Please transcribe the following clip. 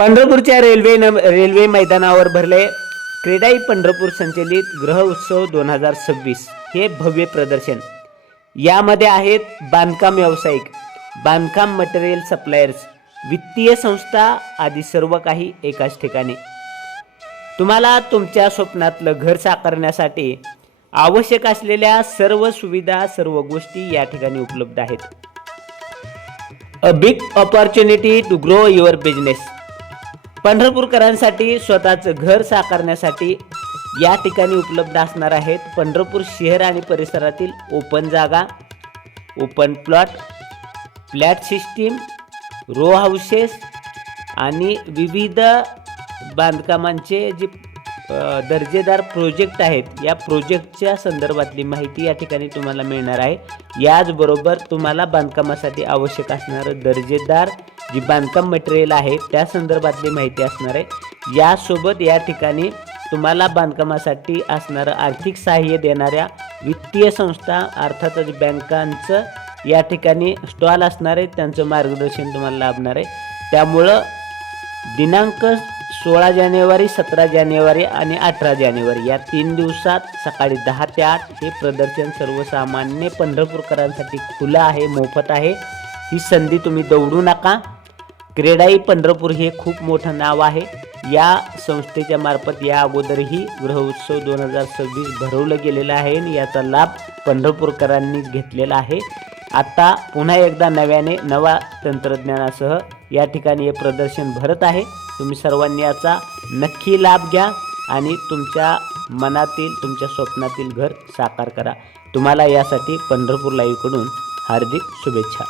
पंढरपूरच्या रेल्वे मैदानावर भरले क्रीडाई पंढरपूर संचलित गृह उत्सव 2026 हे भव्य प्रदर्शन। यामध्ये आहेत बांधकाम व्यावसायिक, बांधकाम मटेरियल सप्लायर्स, वित्तीय संस्था आदी सर्व काही एकाच ठिकाणी। तुम्हाला तुमच्या स्वप्नातलं घर साकारण्यासाठी आवश्यक असलेल्या सर्व सुविधा, सर्व गोष्टी या ठिकाणी उपलब्ध आहेत। A big opportunity to grow your business. पंढरपूरकरांसाठी स्वतःचं घर साकारण्यासाठी या ठिकाणी उपलब्ध असणार आहेत पंढरपूर शहर आणि परिसरातील ओपन जागा, open plot, flat system, row houses आणि विविध बांधकामांचे जे दर्जेदार प्रोजेक्ट आहेत, या प्रोजेक्टच्या संदर्भातली माहिती या ठिकाणी तुम्हाला मिळणार आहे। याचबरोबर तुम्हाला बांधकामासाठी आवश्यक असणारं दर्जेदार जी बांधकाम मटेरियल आहे त्या संदर्भातली माहिती असणार आहे। यासोबत या ठिकाणी तुम्हाला बांधकामासाठी असणारं आर्थिक सहाय्य देणाऱ्या वित्तीय संस्था अर्थातच बँकांचं या ठिकाणी स्टॉल असणार आहे, त्यांचं मार्गदर्शन तुम्हाला लाभणार आहे। त्यामुळं दिनांक 16 जानेवारी, 17 जानेवारी आणि 18 जानेवारी या 3 दिवसात सकाळी 10 ते 8 हे प्रदर्शन सर्वसामान्य पंढरपूरकरांसाठी खुलं आहे, मोफत आहे। ही संधी तुम्ही दवडू नका। क्रीडाई पंढरपूर हे खूप मोठं नाव आहे। या संस्थेच्या मार्फत या अगोदरही गृह उत्सव 2026 भरवलं गेलेलं आहे आणि याचा लाभ पंढरपूरकरांनी घेतलेला आहे। आता पुन्हा एकदा नव्याने नवा तंत्रज्ञानासह या ठिकाणी हे प्रदर्शन भरत आहे। तुम्ही सर्वांनी याचा नक्की लाभ घ्या आणि तुमच्या मनातील, तुमच्या स्वप्नातील घर साकार करा। तुम्हाला यासाठी पंढरपूर लाईव्हकडून हार्दिक शुभेच्छा।